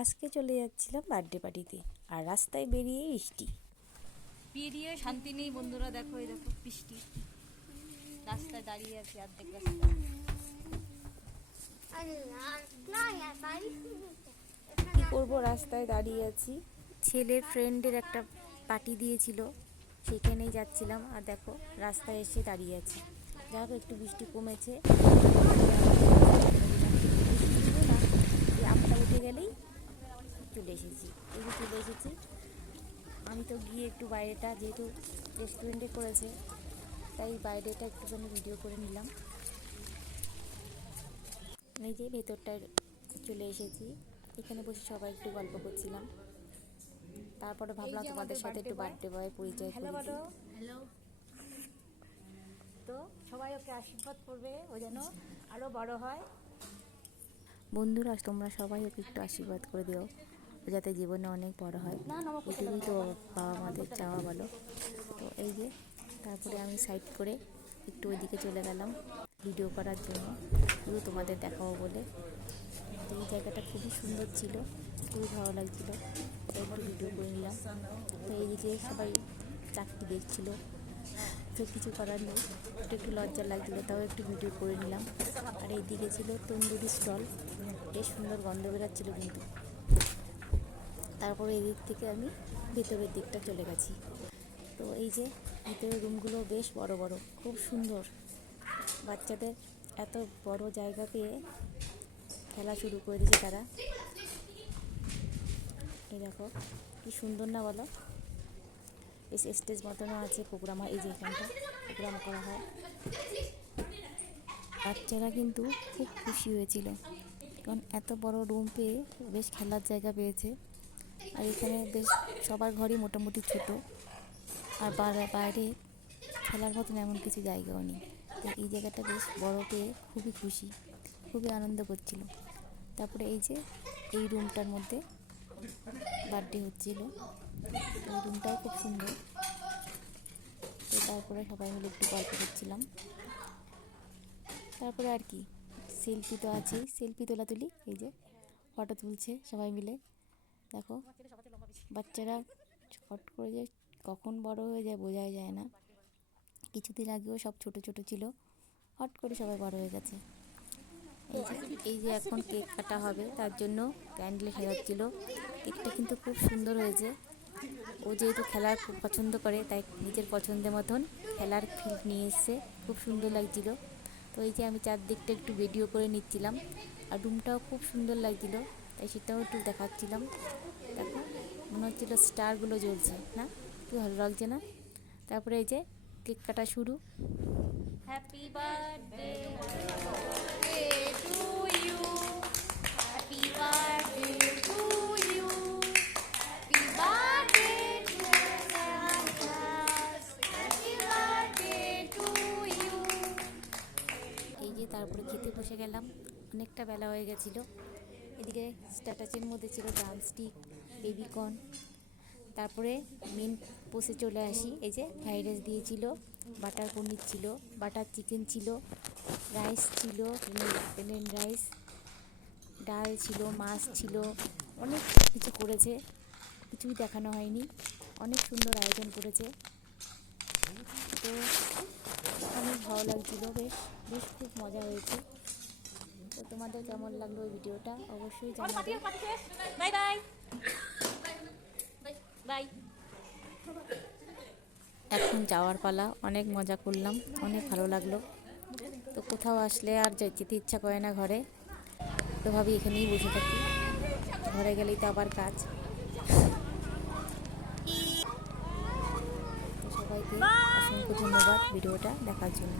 আজকে চলে যাচ্ছিলাম বার্থডে পার্টিতে, আর রাস্তায় বেরিয়ে বৃষ্টি। বেরিয়ে শান্তি নেই বন্ধুরা, দেখো এই দেখো বৃষ্টি, রাস্তায় দাঁড়িয়ে আছি অর্ধেক রাস্তায়। কি করবো, রাস্তায় দাঁড়িয়ে আছি। ছেলের ফ্রেন্ডের একটা পার্টি দিয়েছিল, সেখানেই যাচ্ছিলাম। আর দেখো রাস্তায় এসে দাঁড়িয়ে আছি। যা হোক একটু বৃষ্টি কমেছে, আমটা উঠে গেলেই চলে এসেছি। এই যে চলে এসেছি। আমি তো গিয়ে একটু বাইরেটা, যেহেতু রেস্টুরেন্টে করেছে, তাই বাইরেটা একটুখানি ভিডিও করে নিলাম। এই যে ভেতরটায় চলে এসেছি, এখানে বসে সবাই একটু গল্প করছিলাম। তারপরে ভাবলাম তোমাদের সাথে একটু বার্থডে বয়ের পরিচয় করে দিই। হ্যালো, তো সবাই ওকে আশীর্বাদ করবে, ও যেন আরো বড় হয়। বন্ধুরা, তোমরা সবাই ওকে একটু আশীর্বাদ করে দিও, ও যাতে জীবনে অনেক বড় হয়। এটুকুই তো বাবা মাদের চাওয়া বলো। তো এই যে তারপরে আমি সাইড করে একটু ওইদিকে চলে গেলাম ভিডিও করার জন্য, শুধু তোমাদের দেখাবো বলে। তো এই জায়গাটা খুবই সুন্দর ছিল, খুবই ভালো লাগছিল, তাই একটু ভিডিও করে নিলাম। তো এইদিকে সবাই চাকরি দেখছিল, তো কিছু করার নেই, একটু লজ্জা লাগছিলো, তাও একটু ভিডিও করে নিলাম। আর এইদিকে ছিল তন্দুরি স্টল, বেশ সুন্দর গন্ধ বেরাচ্ছিল কিন্তু। তারপরে এদিক থেকে আমি ভেতরের দিকটা চলে গেছি। তো এই যে ভিতরের রুমগুলো বেশ বড় বড়, খুব সুন্দর। বাচ্চাদের এত বড় জায়গা পেয়ে খেলা শুরু করে দিয়েছে তারা। এই দেখো কি সুন্দর না বলো, বেশ স্টেজ মতনও আছে, প্রোগ্রাম হয়। এই যে এখানটা প্রোগ্রাম করা হয়। বাচ্চারা কিন্তু খুব খুশি হয়েছিল, কারণ এত বড় রুম পেয়ে বেশ খেলার জায়গা পেয়েছে। আর এখানে বেশ সবার ঘরই মোটামুটি ছোট, আর বাইরে খেলার মতন এমন কিছু জায়গাও নেই। তো এই জায়গাটা বেশ বড় পেয়ে খুবই খুশি, খুবই আনন্দ করছিল। তারপরে এই যে এই রুমটার মধ্যে বার্থডে হচ্ছিল, এই রুমটাও খুব সুন্দর। তো তারপরে সবাই মিলে একটু গল্প করছিলাম। তারপরে আর কি, সেলফি তো আছেই, সেলফি তোলাতুলি। এই যে ফটো তুলছে সবাই মিলে, দেখো বাচ্চারা হট করে যে কখন বড় হয়ে যায় বোঝাই যায় না। কিছুদিন আগেও সব ছোট ছোট ছিল, হট করে সবাই বড় হয়ে গেছে। এই যে এখন কেক কাটা হবে, তার জন্য ক্যান্ডেল সাজাচ্ছিল। কেকটা কিন্তু খুব সুন্দর হয়েছে। ও যেহেতু খেলার খুব পছন্দ করে, তাই নিজের পছন্দের মতন খেলার ফিল্ড নিয়ে এসছে, খুব সুন্দর লাগছিল। তো এই যে আমি চারদিকটা একটু ভিডিও করে নিচ্ছিলাম, আর রুমটাও খুব সুন্দর লাগছিল, তাই সেটাও একটু দেখাচ্ছিলাম। দেখো মনে হচ্ছিলো স্টারগুলো জ্বলছে না, কি ভালো লাগছে না। তারপরে এই যে কেক কাটা শুরু। Happy birthday to you, happy birthday to you, happy birthday to সান্টাস, হ্যাপি বার্থডে টু ইউ। এই যে তারপরে খেতে বসে গেলাম, অনেকটা বেলা হয়ে গেছিলো। এদিকে স্ট্যাটাসের মধ্যে ছিল ড্রামস্টিক, বেবিকর্ন। তারপরে মেন পোসে চলে আসি। এই যে ফ্রাইড রাইস দিয়েছিল, বাটার পনির ছিল, বাটার চিকেন ছিল, রাইস ছিল, প্লেন রাইস, ডাল ছিল, মাছ ছিল, অনেক কিছু করেছে, কিছুই দেখানো হয়নি। অনেক সুন্দর আয়োজন করেছে, তো অনেক ভালো লাগছিলো, বেশ বেশ খুব মজা হয়েছে। তো তোমাদের কেমন লাগলো ওই ভিডিওটা অবশ্যই জানাবে। Bye bye bye. এখন যাওয়ার পালা, অনেক মজা করলাম, অনেক ভালো লাগলো। তো কোথাও আসলে আর যেতে ইচ্ছা করে না ঘরে, তো ভাবি এখানেই বসে থাকি, ঘরে গেলেই তো আবার কাজ। তো সবাইকে অসংখ্য ধন্যবাদ ভিডিওটা দেখার জন্য।